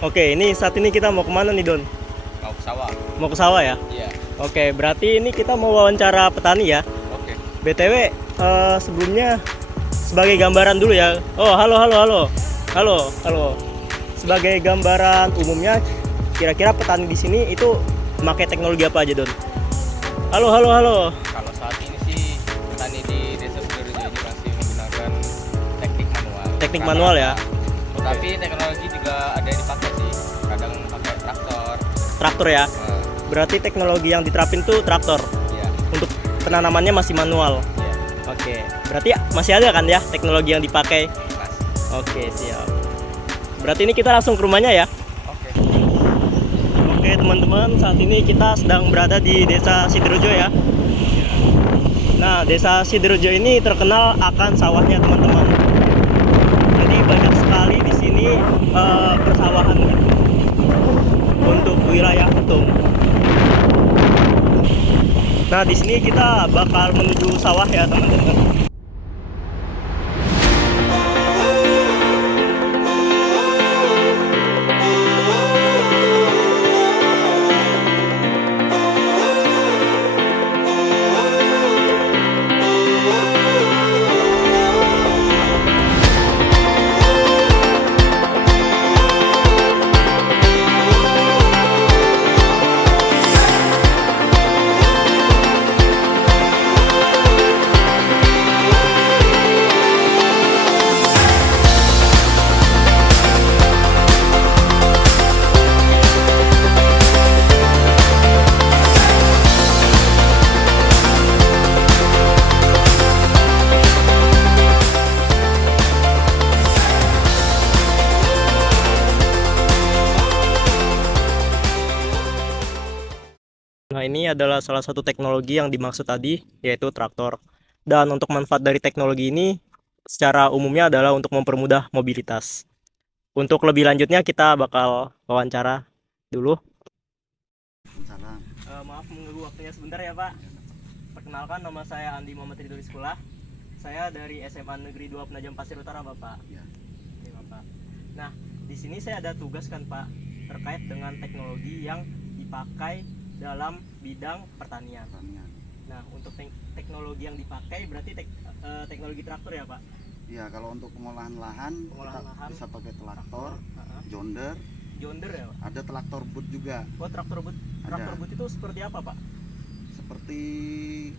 Oke, ini saat ini kita mau kemana nih Don? Mau ke sawah. Mau ke sawah ya? Iya. Oke, berarti ini kita mau wawancara petani ya. Oke. BTW, sebelumnya sebagai gambaran dulu ya. Oh, halo, halo, halo. Halo, halo. Sebagai gambaran umumnya, kira-kira petani di sini itu memakai teknologi apa aja, Don? Halo, halo, halo. Kalau saat ini sih petani di Desa Sidorejo ini masih menggunakan teknik manual. Teknik manual ya? Tapi teknologi juga ada yang dipakai sih. Kadang pakai traktor. Traktor ya? Nah, Berarti teknologi yang diterapin tuh traktor. iya. Untuk penanamannya masih manual. Iya. Oke, berarti masih ada kan ya teknologi yang dipakai? Mas. Oke, siap. Berarti ini kita langsung ke rumahnya ya? Oke. Oke teman-teman, saat ini kita sedang berada di Desa Sidorejo ya. Nah, Desa Sidorejo ini terkenal akan sawahnya teman-teman. Jadi banyak sekali di sini persawahan untuk wilayah Petung. Nah, di sini kita bakal menuju sawah ya teman-teman. Nah, ini adalah salah satu teknologi yang dimaksud tadi, yaitu traktor. Dan untuk manfaat dari teknologi ini, secara umumnya adalah untuk mempermudah mobilitas. Untuk lebih lanjutnya, kita bakal wawancara dulu. Salam. Maaf mengganggu waktunya sebentar ya Pak. Perkenalkan, nama saya Andi Muhammad Ridho Sekolah. Saya dari SMA Negeri 2 Penajam Pasir Utara, Bapak. Ya. Oke, Bapak. Nah, di sini saya ada tugas kan Pak, terkait dengan teknologi yang dipakai dalam bidang pertanian. Nah, untuk teknologi yang dipakai berarti teknologi traktor ya Pak? Ya, kalau untuk pengolahan lahan, Pengolahan kita lahan. bisa pakai traktor, Uh-huh. jonder, Yonder ya Pak? ada traktor boot juga. Oh, traktor boot. Traktor boot itu seperti apa Pak? Seperti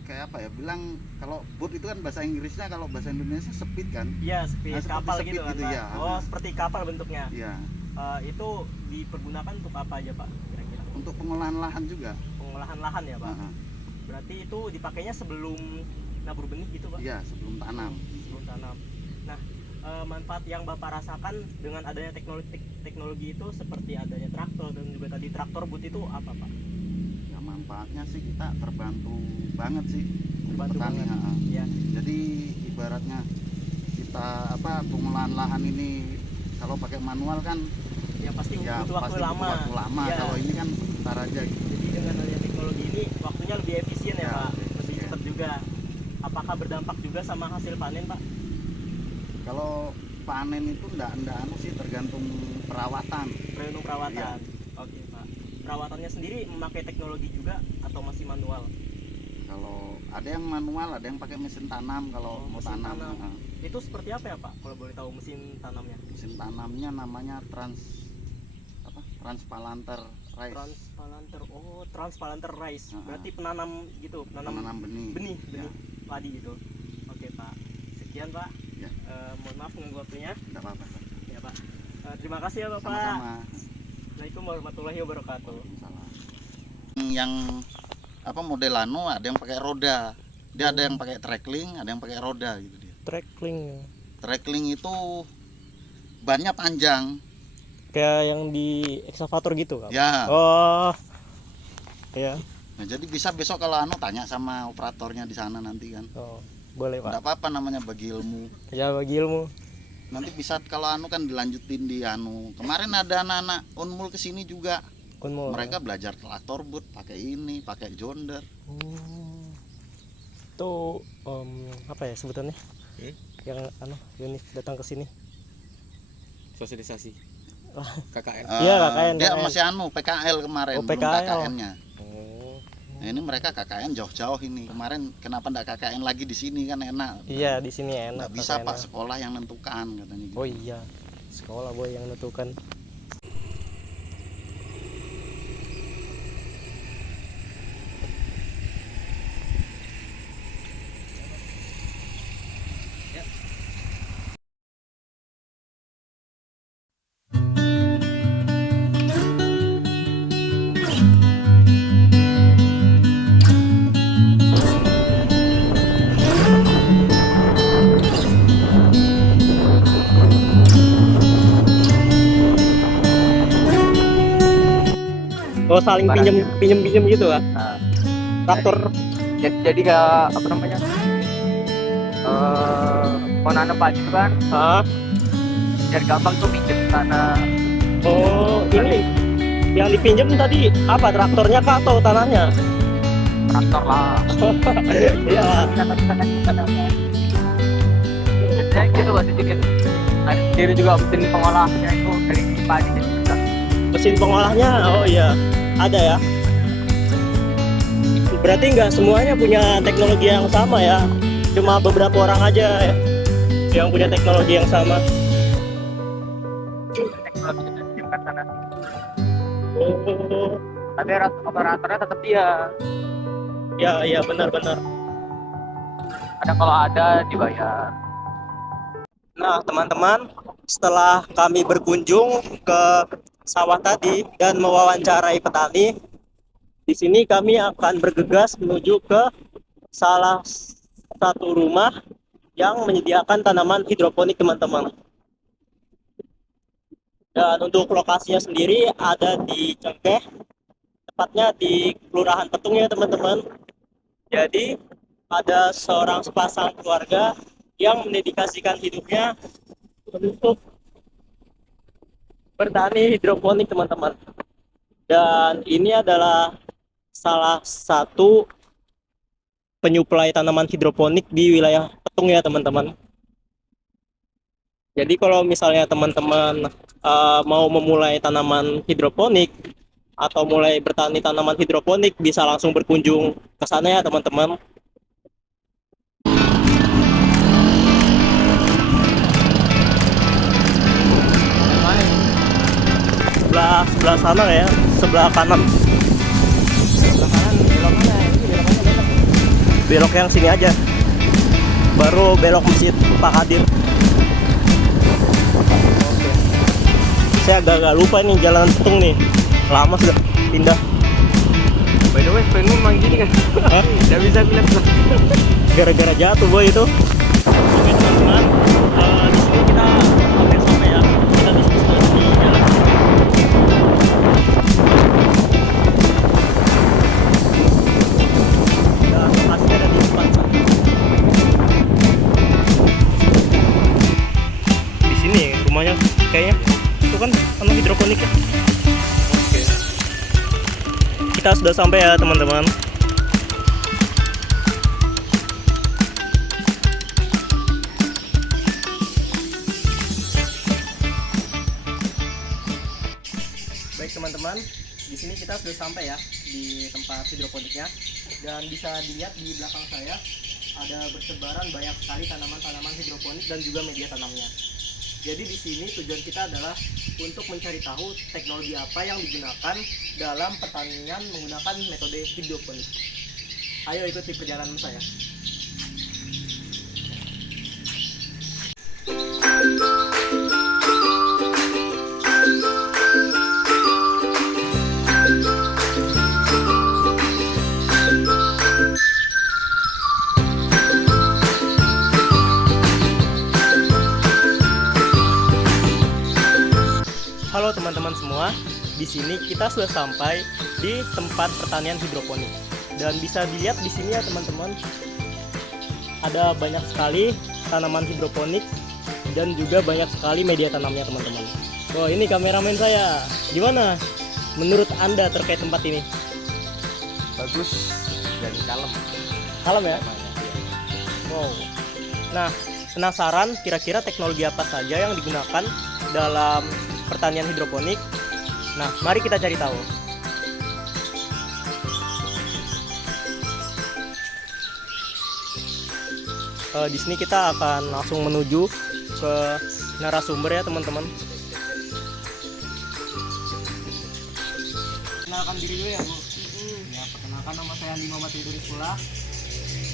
kayak apa ya? Bilang kalau boot itu kan bahasa Inggrisnya, kalau bahasa Indonesia speed kan? Iya, seperti Nah, seperti kapal speed gitu kan gitu, Pak? ya. Oh, seperti kapal bentuknya. Iya. Itu dipergunakan untuk apa aja Pak kira-kira? Untuk pengolahan lahan juga. Pengolahan lahan ya Pak? Uh-huh. Berarti itu dipakainya sebelum nabur benih gitu Pak? Iya, sebelum tanam. Sebelum tanam. Nah, manfaat yang Bapak rasakan dengan adanya teknologi itu seperti adanya traktor dan juga tadi traktor boot itu apa Pak? Ya, manfaatnya sih kita terbantu banget sih. Terbantu petani, banget. uh-huh. Ya. Jadi ibaratnya kita pengolahan lahan ini kalau pakai manual kan Ya pasti ya butuh waktu pasti lama. butuh waktu lama. Ya. Kalau ini kan bentar aja gitu. Jadi dengan adanya teknologi ini waktunya lebih efisien ya, Ya, Pak, lebih lebih efisien. cepat juga. Apakah berdampak juga sama hasil panen Pak? Kalau panen itu enggak sih, tergantung perawatan. Tergantung perawatan. Iya. Oke Pak. Perawatannya sendiri memakai teknologi juga atau masih manual? Kalau ada yang manual, ada yang pakai mesin tanam kalau mau Mesin tanam. tanam. Itu seperti apa ya Pak? Kalau boleh tahu mesin tanamnya? Mesin tanamnya namanya Transpalanter Rice. Transpalanter. Oh, Transpalanter Rice. Uh-huh. Berarti penanam gitu, Penanam benih. benih Ya. padi gitu. Oke Pak. Sekian Pak. Ya. Mohon maaf mengganggu waktunya. Enggak apa-apa. Ya Pak. Terima kasih ya Bapak. Sama-sama. Assalamualaikum warahmatullahi wabarakatuh. Salah. Yang model ada yang pakai roda. Dia ada yang pakai trackling, ada yang pakai roda gitu dia. Trackling. Trackling itu bannya panjang. Kayak yang di ekskavator gitu kan? Ya. Oh. Ya. Nah, jadi bisa besok kalau tanya sama operatornya di sana nanti kan. Oh, boleh Pak. Enggak apa-apa, namanya bagi ilmu. Ya bagi ilmu. Nanti bisa kalau kan dilanjutin di Kemarin ada anak-anak Unmul kesini juga. Unmul. Mereka belajar traktor boot, pakai ini, pakai jonder. Itu apa ya sebutannya? Yang unit datang ke sini. Sosialisasi. KKN. Iya, KKN, Dia KKN. masih PKL kemarin, Oh, belum PKL. KKN-nya. Oh. Nah, ini mereka KKN jauh-jauh ini. Kemarin kenapa enggak KKN lagi di sini kan enak. Iya, di sini enak. Nggak bisa KKN-nya. Pak, sekolah yang nentukan katanya gitu. Oh iya, sekolah boy yang menentukan. Oh, saling Barangnya. pinjem gitu kan? Nah, Traktor. jadi kayak apa namanya? Mau nanam padi itu kan, Ah, biar gampang tuh pinjem tanah. oh ini yang dipinjem tadi apa, traktornya kah atau tanahnya? Traktor lah. Iya. Ya gitu Mas, sedikit. Ada sendiri juga mesin pengolahnya itu dari padi jadi bisa. Mesin pengolahnya, oh iya, ada ya. Berarti nggak semuanya punya teknologi yang sama ya, cuma beberapa orang aja ya yang punya teknologi yang sama. Teknologi itu pinjamkan tanah. Oh, Tapi operatornya tetap dia. ya benar-benar. Ada kalau ada dibayar. Nah, teman-teman, setelah kami berkunjung ke sawah tadi dan mewawancarai petani, di sini kami akan bergegas menuju ke salah satu rumah yang menyediakan tanaman hidroponik, teman-teman. Dan untuk lokasinya sendiri ada di Cengkeh, tepatnya di Kelurahan Petung ya, teman-teman. Jadi ada seorang sepasang keluarga yang mendedikasikan hidupnya untuk bertani hidroponik, teman-teman. Dan ini adalah salah satu penyuplai tanaman hidroponik di wilayah Petung ya, teman-teman. Jadi kalau misalnya teman-teman mau memulai tanaman hidroponik atau mulai bertani tanaman hidroponik, bisa langsung berkunjung ke sana ya, teman-teman. Sebelah sana ya, sebelah kanan. Sebelah kanan, belok mana? Ini belok. Belok yang sini aja. Baru belok Masjid Pak Kadir. Oke. Saya agak lupa nih jalan Petung nih. Lama sudah pindah. By the way, sepeda memang gini kan? Hah? Nggak bisa bilang lah. Gara-gara jatuh boy itu. Oke teman-teman, di sini kita hampir sampai ya. Kita diskusi di jalan. Dan lokasinya ada di depan sana. Di sini rumahnya kayaknya. Itu kan tanah hidroponik ya. Oke. Kita sudah sampai ya teman-teman. Baik teman-teman, di sini kita sudah sampai ya di tempat hidroponiknya, dan bisa dilihat di belakang saya ada bertebaran banyak sekali tanaman-tanaman hidroponik dan juga media tanamnya. Jadi di sini tujuan kita adalah untuk mencari tahu teknologi apa yang digunakan dalam pertanian menggunakan metode hidroponik. Ayo ikuti perjalanan saya. Halo teman-teman semua, di sini kita sudah sampai di tempat pertanian hidroponik. Dan bisa dilihat di sini ya teman-teman, ada banyak sekali tanaman hidroponik dan juga banyak sekali media tanamnya teman-teman. Oh, ini kameramen saya. Gimana menurut Anda terkait tempat ini? Bagus dan kalem. Kalem ya? Namanya, iya. Wow. Nah, penasaran kira-kira teknologi apa saja yang digunakan dalam pertanian hidroponik. Nah, mari kita cari tahu. Di sini kita akan langsung menuju ke narasumber ya teman-teman. Perkenalkan diri dulu ya Bu. Ya, perkenalkan nama saya Andi Muhammad Ridhonisula.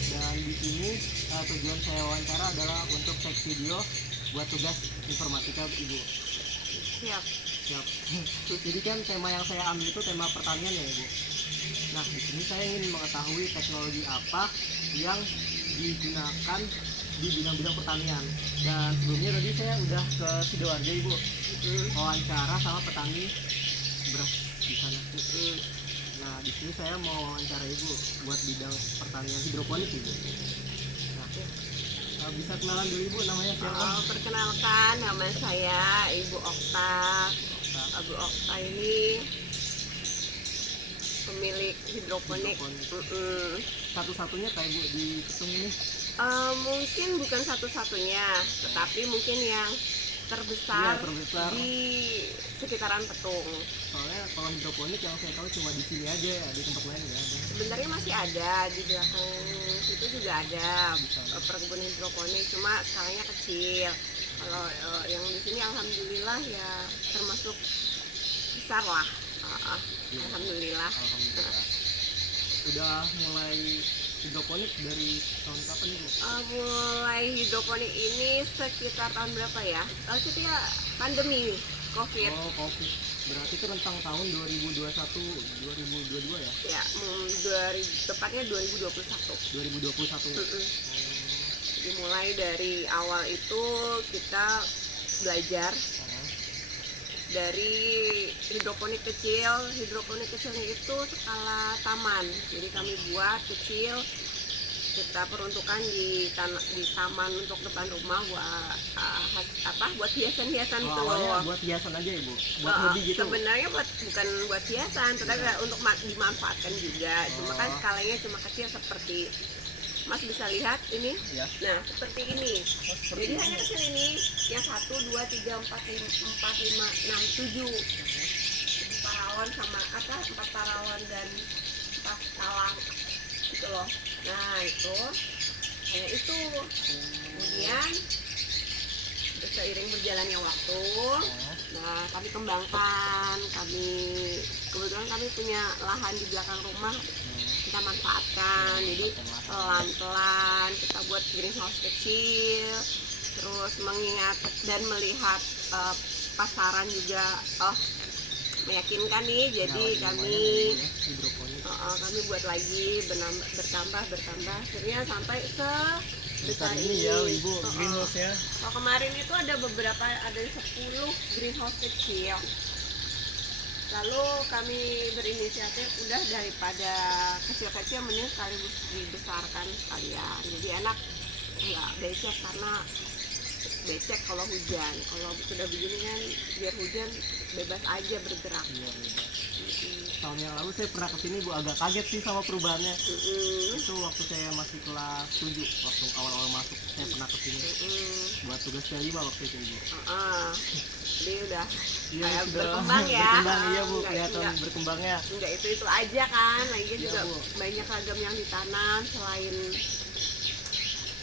Dan di sini tujuan saya wawancara adalah untuk tag video buat tugas informatika Ibu. Siap. Siap. Jadi kan tema yang saya ambil itu tema pertanian ya Ibu. Nah, di sini saya ingin mengetahui teknologi apa yang digunakan di bidang-bidang pertanian. Dan sebelumnya tadi saya udah ke Sidoarjo Ibu, wawancara sama petani beras di sana. Nah, di sini saya mau wawancara Ibu buat bidang pertanian hidroponik Ibu. Nah, bisa kenalan dulu Ibu, namanya siapa? Perkenalkan, nama saya Ibu Okta. Ibu Okta ini pemilik hidroponik. Satu-satunya kayak Bu di Petung ini? Mungkin bukan satu-satunya, tetapi mungkin yang terbesar, Iya, terbesar di sekitaran Petung. Soalnya kalau hidroponik yang saya tahu cuma di sini aja, di tempat lain nggak ada. Sebenarnya masih ada di belakang situ juga ada perkebunan hidroponik, cuma skalanya kecil. Kalau yang di sini alhamdulillah ya termasuk besar lah. Alhamdulillah. Alhamdulillah. Udah mulai hidroponik dari tahun kapan Ibu? Mulai hidroponik ini sekitar tahun berapa ya? Ketika pandemi COVID. Oh, COVID. Berarti itu rentang tahun 2021, 2022 ya? Ya, tepatnya 2021. 2021 ya? Jadi mulai dari awal itu kita belajar dari hidroponik kecil. Hidroponik kecilnya itu skala taman. Jadi kami buat kecil, kita peruntukan di taman untuk depan rumah buat hiasan-hiasan tuh. Awalnya buat hiasan aja Ibu? Buat hobi gitu? Sebenarnya bukan buat hiasan, tetapi untuk dimanfaatkan juga. Cuma kan skalanya cuma kecil seperti Mas bisa lihat ini. Ya. Nah, seperti ini. Jadi hanya kecil ini, yang 1, 2, 3, 4, 5, 6, 7 parawan sama 4 parawan dan 4 talang gitu loh. Nah, itu hanya itu. Kemudian seiring berjalannya waktu, nah kami kembangkan, kebetulan kami punya lahan di belakang rumah, kita manfaatkan. Jadi pelan-pelan kita buat greenhouse kecil, terus mengingat dan melihat pasaran juga meyakinkan nih. Jadi kami buat lagi bertambah akhirnya sampai sebesar ini ya Ibu, greenhouse ya. Kemarin itu ada 10 greenhouse kecil. Lalu kami berinisiatif udah daripada kecil-kecil mending sekaligus dibesarkan sekalian. Jadi enak nggak becek, karena becek kalau hujan. Kalau sudah begini kan biar hujan bebas aja bergerak. Iya, bebas. Tahun yang lalu saya pernah kesini Bu, agak kaget sih sama perubahannya. Itu waktu saya masih kelas 7, waktu awal-awal masuk saya pernah kesini buat tugas P5 waktu itu Ibu. Jadi udah Iya, kayak sudah berkembang ya. berkembang, iya Bu, Enggak, kelihatan enggak. berkembangnya. Enggak itu aja kan, lagi Iya, juga Bu. banyak ragam yang ditanam selain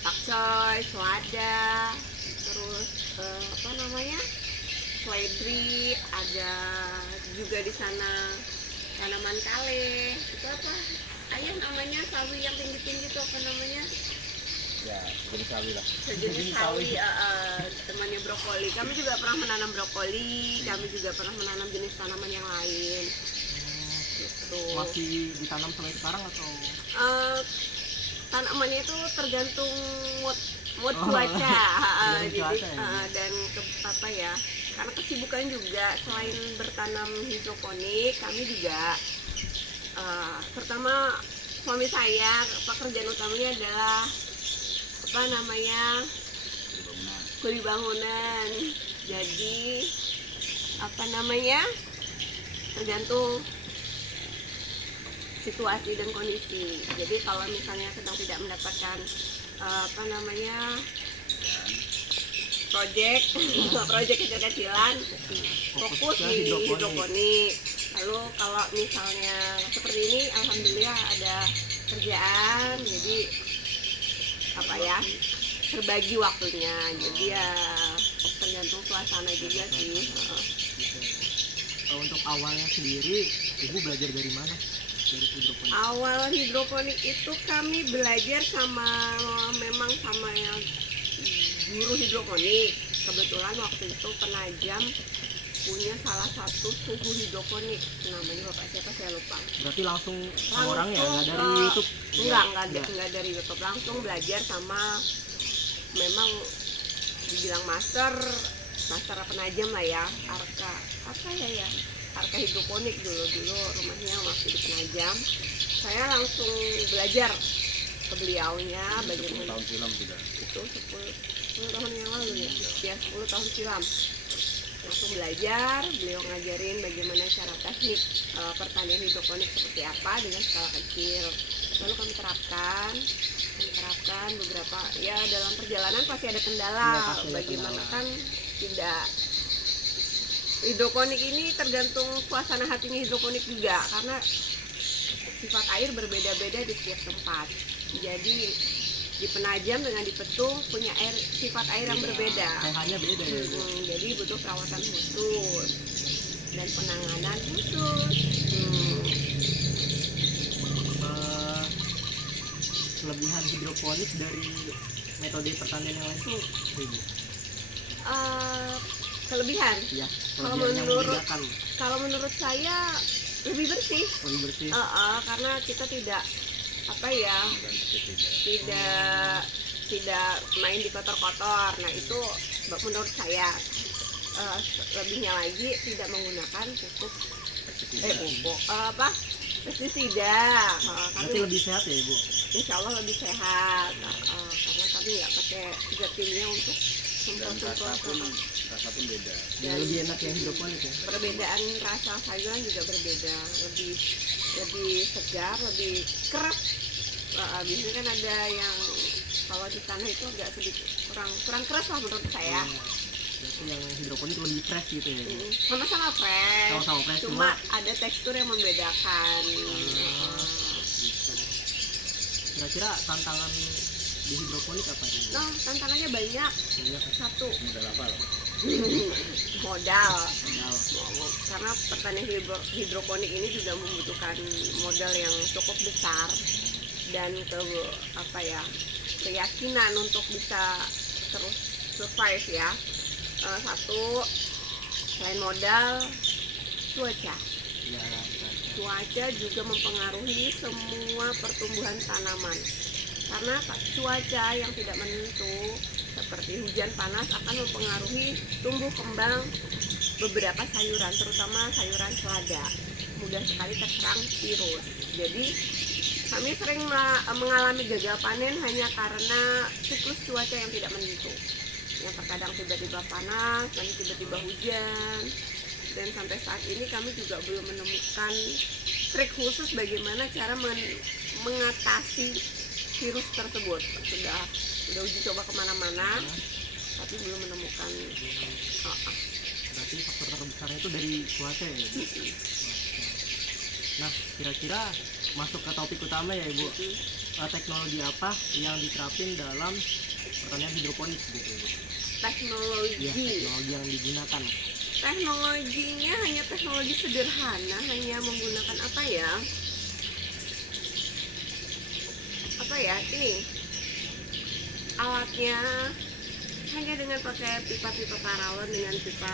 pakcoy, selada, terus seledri, ada juga di sana tanaman kale. Itu apa? Ayah namanya sawi yang tinggi-tinggi itu apa namanya? Ya, jenis sawi lah. Sejenis sawi, temannya brokoli. Kami juga pernah menanam brokoli, kami juga pernah menanam jenis tanaman yang lain. Gitu. Masih ditanam sampai sekarang atau? Tanamannya itu tergantung mood cuaca. Tergantung Jadi cuaca ya, Bu? dan karena kesibukan juga selain bertanam hidroponik, kami juga pertama suami saya pekerjaan utamanya adalah kuli bangunan. Jadi tergantung situasi dan kondisi. Jadi kalau misalnya sedang tidak mendapatkan project, proyek kecil-kecilan fokus di hidroponik. Lalu kalau misalnya seperti ini, alhamdulillah ada kerjaan, jadi apa ya, terbagi waktunya. Jadi ya tergantung suasana juga sih. Untuk awalnya sendiri, Ibu belajar dari mana? Dari hidroponik? Awal hidroponik itu kami belajar memang sama yang guru hidroponik. Kebetulan waktu itu Penajam punya salah satu suhu hidroponik, namanya bapak siapa saya lupa. Berarti langsung sama orangnya, nggak dari YouTube? Enggak dari YouTube, langsung belajar sama, memang dibilang master Penajam lah ya, Arka hidroponik dulu rumahnya masih di Penajam. Saya langsung belajar ke beliaunya bagaimana. 10 tahun silam sudah. Itu 10 tahun yang lalu ya 10 tahun silam. Langsung belajar, beliau ngajarin bagaimana cara teknik pertanian hidroponik seperti apa dengan skala kecil. Lalu kami terapkan beberapa, ya dalam perjalanan pasti ada kendala. Bagaimana kan tidak, hidroponik ini tergantung suasana hatinya hidroponik juga, karena sifat air berbeda-beda di setiap tempat. Jadi di Penajam dengan di Petung punya sifat air yang berbeda. pH-nya beda ya, Bu? Jadi butuh perawatan khusus dan penanganan khusus. Kelebihan hidroponik dari metode pertanian yang lain tuh, Ibu? Kelebihan, Iya, Kalau kelebihan yang menurut- membedakan. kalau menurut saya lebih bersih. Lebih bersih. Karena kita tidak tidak main di kotor-kotor. Nah itu menurut saya. Lebihnya lagi tidak menggunakan pupuk pestisida. Berarti lebih sehat ya, Ibu? Insya Allah lebih sehat. Karena kami nggak pakai zat kimia untuk Dan rasa pun beda. Ya, lebih enak yang hidroponik ya? Perbedaan rasa sayuran juga berbeda, lebih segar, lebih keras. Biasanya kan ada yang kalau di tanah itu agak sedikit kurang keras lah menurut saya. Berarti yang hidroponik lebih fresh gitu ya, Ibu? Sama-sama fresh, Sama-sama fresh, cuma ada tekstur yang membedakan. Kira-kira tantangan di hidroponik apa sih, Bu? Nah, tantangannya banyak. Banyak kan? Satu, Modal apa loh? modal. Modal. Karena pertanian hidroponik ini juga membutuhkan modal yang cukup besar dan keyakinan untuk bisa terus survive ya. Satu, selain modal, cuaca. Ya, Cuaca juga mempengaruhi semua pertumbuhan tanaman. Karena cuaca yang tidak menentu seperti hujan panas akan mempengaruhi tumbuh kembang beberapa sayuran, terutama sayuran selada. Mudah sekali terserang virus. Jadi kami sering mengalami gagal panen hanya karena siklus cuaca yang tidak menentu. Yang terkadang tiba-tiba panas, nanti tiba-tiba hujan. Dan sampai saat ini kami juga belum menemukan trik khusus bagaimana cara mengatasi virus tersebut. Sudah uji coba kemana-mana, tapi belum menemukan. berarti faktor terbesarnya itu dari cuaca ya, Ibu? Nah, kira-kira masuk ke topik utama ya, Ibu. Teknologi apa yang diterapin dalam pertanian hidroponik gitu, Ibu? Teknologi. Ya, teknologi yang digunakan. Teknologinya hanya teknologi sederhana, hanya menggunakan ini alatnya hanya dengan pakai pipa-pipa paralon dengan pipa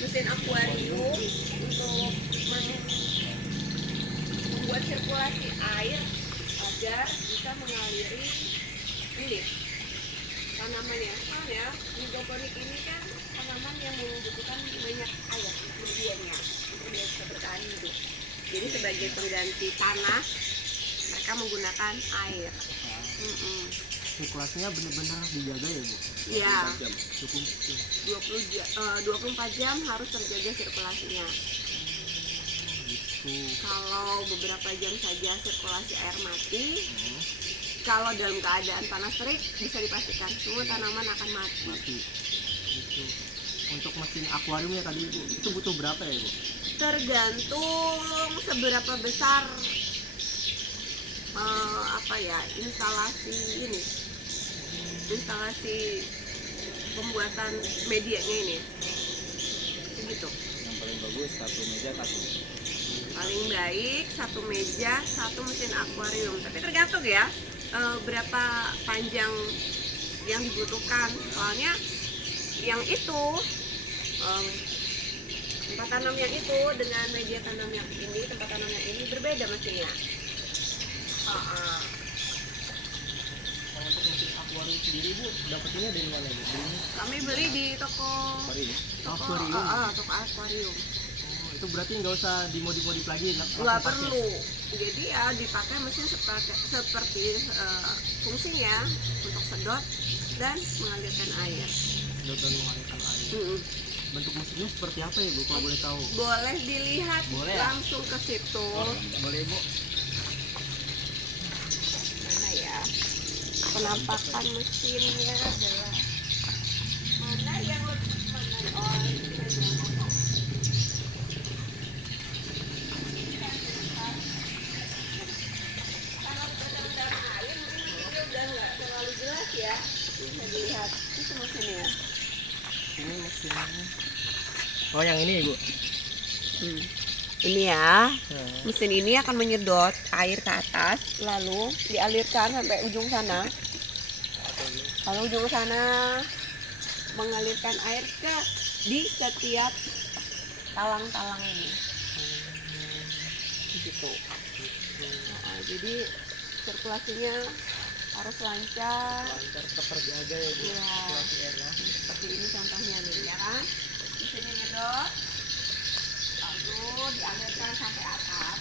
mesin akuarium untuk membuat sirkulasi air agar bisa mengaliri ini tanamannya. Soalnya hidroponik ini kan tanaman yang membutuhkan banyak air medianya untuk dia bisa bertahan hidup. Jadi sebagai pengganti tanah mereka menggunakan air. Sirkulasinya benar-benar dijaga ya, Bu? Iya. 24 jam. 24 jam harus terjaga sirkulasinya. Gitu. Kalau beberapa jam saja sirkulasi air mati, kalau dalam keadaan panas terik bisa dipastikan semua tanaman akan mati. Gitu. Untuk mesin akuariumnya tadi Ibu, itu butuh berapa ya Ibu? Tergantung seberapa besar instalasi pembuatan medianya ini, begitu. Yang paling bagus satu meja satu. Paling baik satu meja satu mesin akuarium, tapi tergantung ya berapa panjang yang dibutuhkan. Soalnya yang itu tempat tanam yang itu dengan media tanam yang ini, tempat tanam yang ini berbeda mesinnya. Kalau untuk mesin akuarium sendiri Bu, dapetnya dari mana Bu? Belinya? Kami beli di toko Akuarium. toko akuarium. Itu berarti nggak usah dimodif-modif lagi? Nggak perlu, jadi ya dipakai mesin seperti fungsinya untuk sedot dan mengalirkan air. Sedot dan mengalirkan air. Bentuk mesinnya seperti apa ya Bu, kalau boleh tahu? Boleh dilihat, Boleh ya? langsung ke situ. Boleh Bu. Mana ya penampakan mesinnya adalah mana yang lebih mana? Oh, ini aja. Kalau dalam air mungkin mesinnya udah nggak terlalu jelas ya, bisa dilihat itu mesinnya. Ini mesinnya. Oh yang ini Ibu? Ini ya, Ya. mesin ini akan menyedot air ke atas, lalu dialirkan sampai ujung sana. Lalu ujung sana mengalirkan air di setiap talang-talang ini. Gitu. Nah, jadi sirkulasinya harus lancar. Lancar tetap terjaga ya Bu. Iya. Sirkulasi airnya. Seperti ini contohnya nih, ya kan? Mesinnya nyedot, lalu dialirkan sampai atas.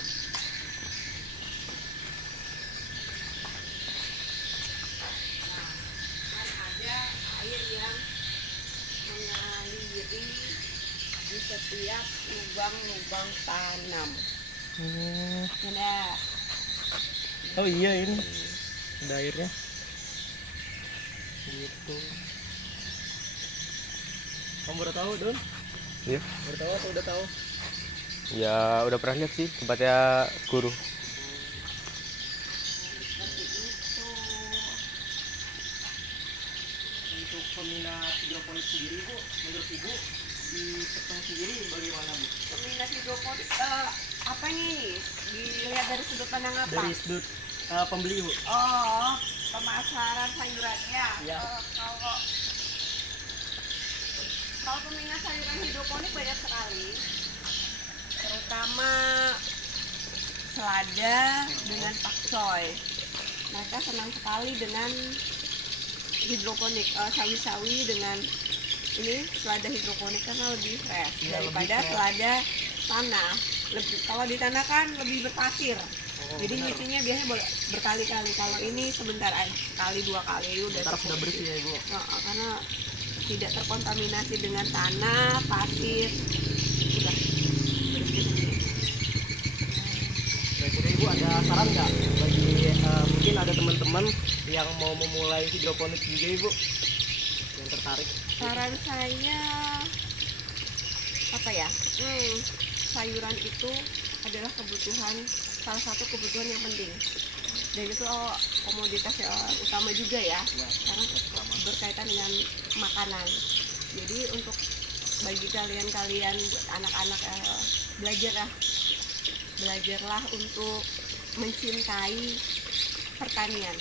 Nah, ada air yang mengaliri di setiap lubang-lubang tanam. Nah, Oh iya ini. Ada airnya. Gitu. Kamu baru tahu Don? Iya. Baru tahu atau udah tahu? Ya udah pernah lihat sih tempatnya guru. seperti itu. Untuk peminat hidroponik sendiri Bu, menurut Ibu di Petang sendiri bagaimana Bu? Peminat hidroponik apa nih? Dilihat dari sudut pandang apa? Dari sudut pembeli Bu. Oh, pemasaran sayurannya. Iya. Kalau peminat sayuran hidroponik banyak sekali, terutama selada dengan pakcoy. Mereka senang sekali dengan hidroponik, sawi-sawi dengan ini selada hidroponik karena lebih fresh Iya, lebih daripada fresh. selada tanah. Kalau di tanah kan lebih berpasir. Jadi benar. nyucinya biasanya berkali-kali. Kalau ini sebentar aja, sekali dua kali udah Ntar cukup. sudah bersih ya Ibu. Karena tidak terkontaminasi dengan tanah, pasir, udah bersih sendiri. Kira-kira Ibu ada saran nggak bagi mungkin ada teman-teman yang mau memulai hidroponik juga Ibu yang tertarik? Saran saya apa ya? Sayuran itu adalah salah satu kebutuhan yang penting. Dan itu komoditas utama juga ya, karena berkaitan dengan makanan. Jadi untuk bagi kalian buat anak-anak belajarlah untuk mencintai pertanian.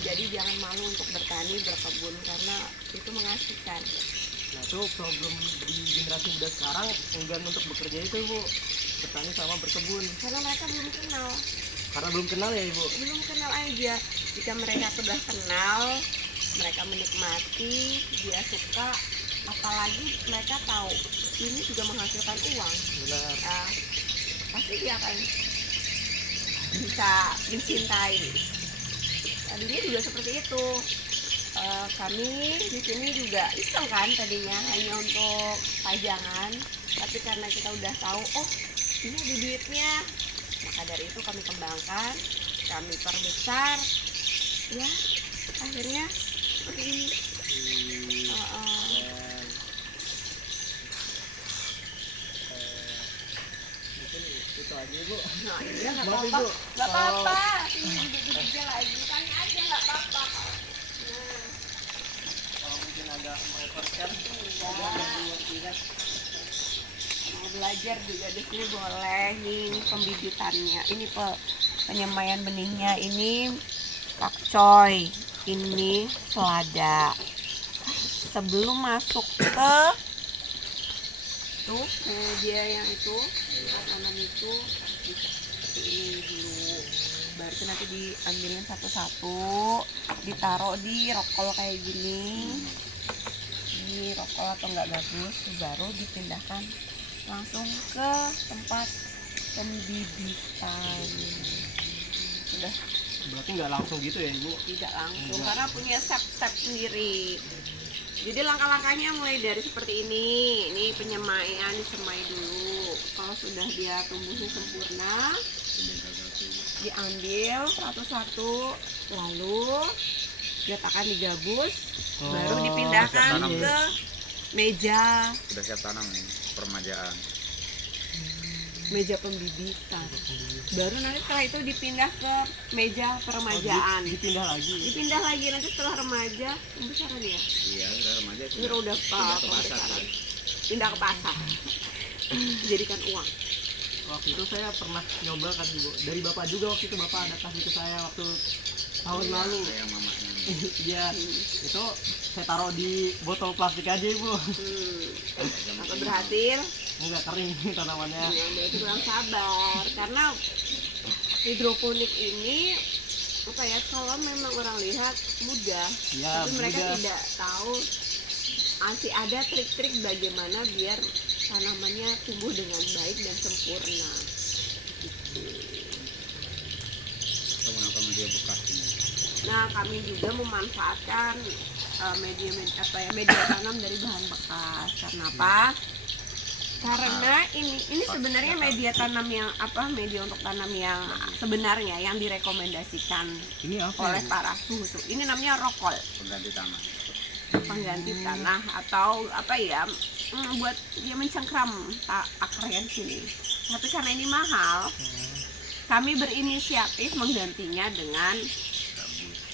Jadi jangan malu untuk bertani, berkebun karena itu mengasihkan. Nah itu problem di generasi muda sekarang enggan untuk bekerja itu Bu, bertani sama berkebun Karena mereka belum kenal. karena belum kenal ya Ibu. Belum kenal aja. Jika mereka sudah kenal, mereka menikmati, dia suka, apalagi mereka tahu ini juga menghasilkan uang. Benar. Nah, pasti dia akan bisa mencintai. Tadinya juga seperti itu. Kami di sini juga iseng kan tadinya hanya untuk pajangan, tapi karena kita udah tahu, oh ini ada duitnya, maka dari itu kami kembangkan, kami perbesar, Ya, akhirnya seperti ini. Mungkin itu aja Ibu. Nah, iya nggak Maaf, apa-apa, Ibu. nggak apa-apa. Ini bibit-bibitnya lagi, tanya aja nggak apa-apa. Nah, Kalau mungkin agak merepotkan, enggak. Mau belajar juga di sini boleh. Nih, ini pembibitannya, ini penyemaian benihnya, ini pakcoy, ini selada. Sebelum masuk ke tuh dia yang itu makanan itu seperti ini dulu, baru itu nanti diambilin satu-satu, ditaruh di rokol kayak gini, di rokol atau enggak gabus, baru dipindahkan langsung ke tempat pembibitan. Sudah. berarti nggak langsung gitu ya Ibu? Tidak langsung, Enggak. karena punya step-step sendiri. Jadi langkah-langkahnya mulai dari seperti ini penyemaian, disemai dulu. Kalau sudah dia tumbuhnya sempurna, diambil satu-satu, lalu diletakkan di gabus, baru dipindahkan tanam. ke meja Sudah siap tanam nih, permajaan. meja pembibitan. Baru nanti setelah itu dipindah ke meja peremajaan. Dipindah lagi. Dipindah lagi nanti setelah remaja pembesaran ya. Iya, sudah remaja Ini udah pindah ke pasar. pembesaran. Pindah ke pasar. Jadikan uang. Waktu itu saya pernah nyoba kan Ibu. Dari Bapak juga waktu itu Bapak ada kasih ke saya waktu tahun lalu. Kayak mamanya. Iya, itu saya taruh di botol plastik aja Ibu. Apa berhasil? Enggak kering tanamannya. Ya, itu kurang sabar karena hidroponik ini apa ya, kalau memang orang lihat mudah, Ya, tapi mereka mudah. tidak tahu masih ada trik-trik bagaimana biar tanamannya tumbuh dengan baik dan sempurna. Kenapa media bekas ini? Nah, kami juga memanfaatkan media tanam dari bahan bekas. Karena apa? Karena ini sebenarnya media tanam yang media untuk tanam yang sebenarnya yang direkomendasikan Ini apa? oleh Ibu? para suhu. Ini namanya rokol, Pengganti tanah. pengganti tanah atau buat dia mencengkram akarnya di sini. Tapi karena ini mahal, kami berinisiatif menggantinya dengan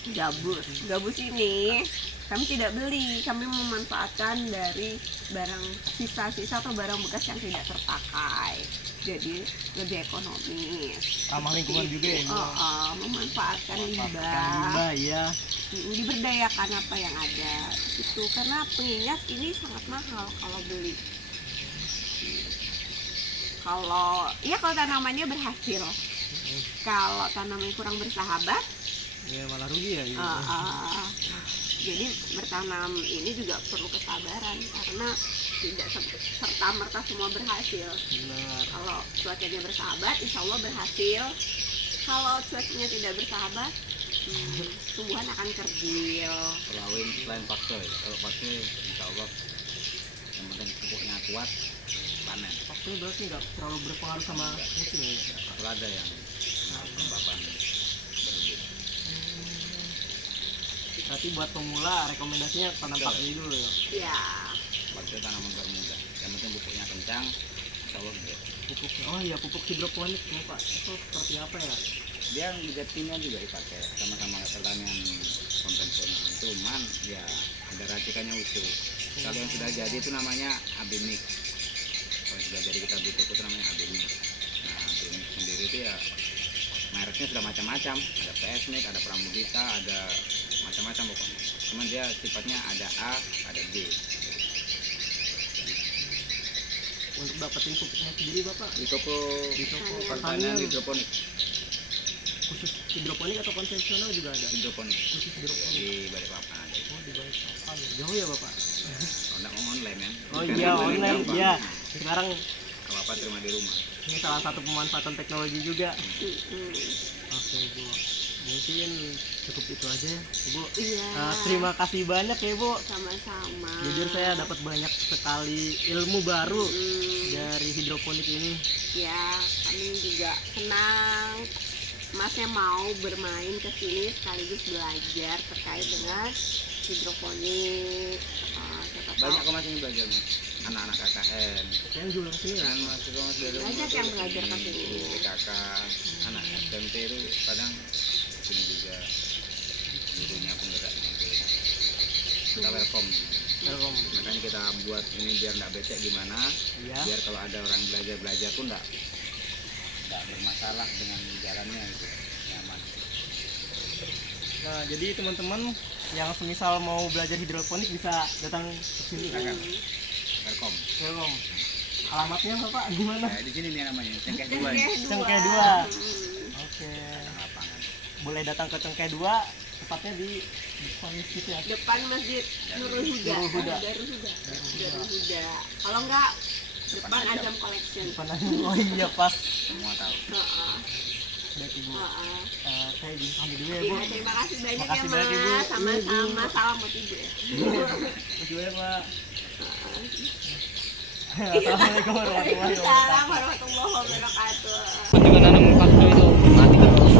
gabus. Gabus ini kami tidak beli, kami memanfaatkan dari barang sisa-sisa atau barang bekas yang tidak terpakai, jadi lebih ekonomis. Ramah lingkungan juga ya Ibu. Memanfaatkan limbah, Limbah ya. diberdayakan apa yang ada itu, karena pengingat ini sangat mahal kalau beli. Kalau tanamannya berhasil, kalau tanaman kurang bersahabat, Ya malah rugi ya Ibu. jadi bertanam ini juga perlu kesabaran karena tidak serta-merta semua berhasil. Benar. Kalau cuacanya bersahabat, insya Allah berhasil. Kalau cuacanya tidak bersahabat, tumbuhan akan kerdil. Selain pakcoy, kalau pakcoy insya Allah yang penting pupuknya kuat, panen. Waktu berarti nggak terlalu berpengaruh sama musim ya. Kalau ada yang kelembapan berbeda. Berarti buat pemula rekomendasinya tanam Betul. pakcoy dulu ya. Ya, Pakcoy tanaman bermuda. Yang penting pupuknya kencang, insya Allah gede. Pupuknya, oh iya pupuk hidroponik ya Pak. Itu seperti apa ya? Dia juga timnya juga dipakai sama-sama pertanian konvensional, cuman ya ada racikannya utuh. Kalau yang sudah jadi itu namanya abimik. Kalau yang sudah jadi kita beli toko itu namanya abimik. Nah abimik sendiri itu ya mereknya sudah macam-macam, ada PSMIC, ada Pramudita, ada macam-macam pokoknya. Cuman dia sifatnya ada A, ada B. Untuk dapetin pupuknya sendiri Bapak, Di toko pertanian hidroponik, khusus hidroponik atau konvensional juga ada? hidroponik Khusus hidroponik. di Balikpapan ada. Oh di Balikpapan. Jauh ya Bapak? Kalau nggak mau online kan? Oh iya online Gampang. iya. Sekarang Apa-apa terima di rumah. ini salah satu pemanfaatan teknologi juga. mm-mm. Oke Bu, mungkin cukup itu aja ya Ibu. Iya. Terima kasih banyak ya Bu. Sama-sama. Jujur saya dapat banyak sekali ilmu baru Mm, dari hidroponik ini. ya, kami juga senang masnya mau bermain ke sini sekaligus belajar terkait dengan hidroponik. Siapa tahu Banyak kok Mas ini belajar Mas. Anak-anak KKN Saya juga kesini kan mahasiswa Mas dari banyak yang belajar ke sini. PKK, anak SMP itu kadang sini juga gurunya penggeraknya itu. Kita welcome. Makanya kita buat ini biar nggak becek gimana, Iya. biar kalau ada orang belajar pun nggak bermasalah dengan jalannya itu, nyaman. Nah, jadi teman-teman yang semisal mau belajar hidroponik bisa datang ke sini. Silakan. Welcome. Welcome. Alamatnya Bapak di mana? Di sini nih namanya, Cengkeh 2 ini. Cengkeh 2. Hmm. Oke. Lapangan. Boleh datang ke Cengkeh 2, tepatnya di depan masjid ya. Depan Masjid Nurul Huda. Nurul Huda. Darul Huda. Darul Huda. Kalau enggak depan Ajam Collection. Depan aja. Oh iya pas. Semua tahu. Heeh. Baik Ibu. Heeh. Saya izin pamit dulu ya Bu. Ya, terima kasih banyak Makasih ya banyak, Ibu. Mas. Sama-sama. Salam buat Ibu ya. Terima kasih Pak. Assalamualaikum warahmatullahi wabarakatuh. Salam warahmatullahi wabarakatuh. Dengan nanam pakco itu mati terus.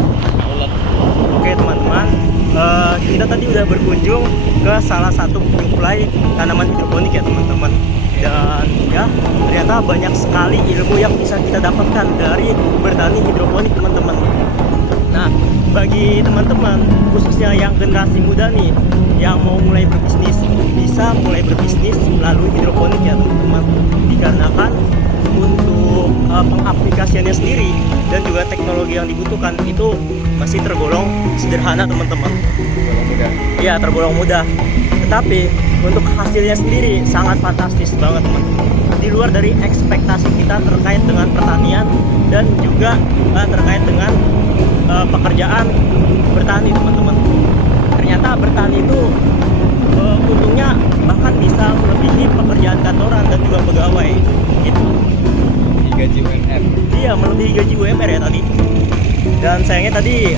Ulat. Oke teman-teman, kita tadi udah berkunjung ke salah satu penyuplai tanaman hidroponik ya teman-teman. Dan ya ternyata banyak sekali ilmu yang bisa kita dapatkan dari bertani hidroponik teman-teman. Nah, bagi teman-teman khususnya yang generasi muda nih yang mau mulai berbisnis, bisa mulai berbisnis melalui hidroponik ya teman-teman. Dikarenakan untuk pengaplikasiannya sendiri dan juga teknologi yang dibutuhkan itu masih tergolong sederhana teman-teman. Iya, tergolong mudah. Tetapi untuk hasilnya sendiri sangat fantastis banget teman-teman. Di luar dari ekspektasi kita terkait dengan pertanian dan juga terkait dengan pekerjaan bertani teman-teman. Ternyata bertani itu untungnya bahkan bisa melebihi pekerjaan kantoran dan juga pegawai gitu. Gaji UMR. Iya, melebihi gaji UMR ya tadi. Dan sayangnya tadi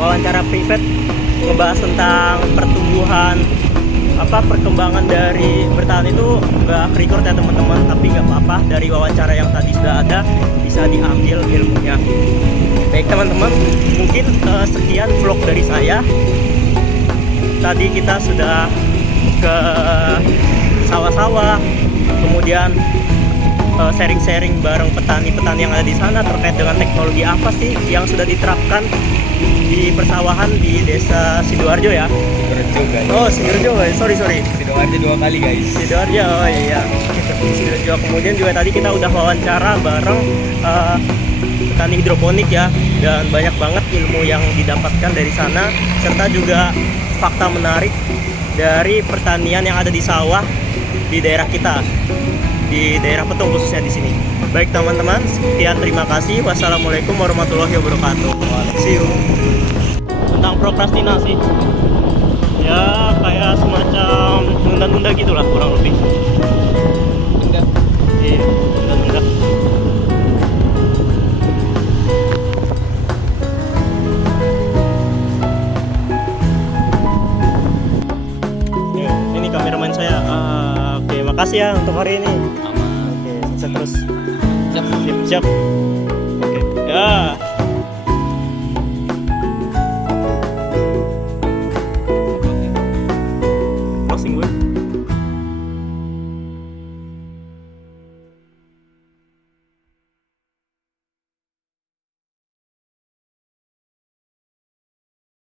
wawancara privat ngebahas tentang pertumbuhan perkembangan dari bertahan itu nggak record ya teman-teman, tapi nggak apa-apa, dari wawancara yang tadi sudah ada bisa diambil ilmunya. Baik teman-teman, mungkin sekian vlog dari saya. Tadi kita sudah ke sawah-sawah, kemudian sharing-sharing bareng petani-petani yang ada di sana terkait dengan teknologi apa sih yang sudah diterapkan di persawahan di desa Sidoarjo ya. Sidoarjo guys. Oh Sidoarjo, sorry. Sidoarjo 2 kali guys. Sidoarjo, oh iya. Sidoarjo. Kemudian juga tadi kita udah wawancara bareng petani hidroponik ya, dan banyak banget ilmu yang didapatkan dari sana, serta juga fakta menarik dari pertanian yang ada di sawah di daerah kita, di daerah Petung khususnya di sini. Baik teman-teman, sekian, terima kasih. Wassalamualaikum warahmatullahi wabarakatuh. See you. Tentang prokrastinasi, ya kayak semacam nunda-nunda gitulah kurang lebih. Enggak. Iya, nunda-nunda. Ya, ini kameramen saya. Oke, makasih ya untuk hari ini. Aman. Oke, sukses terus. Siap. Siap. Oke, ya. Closing gue.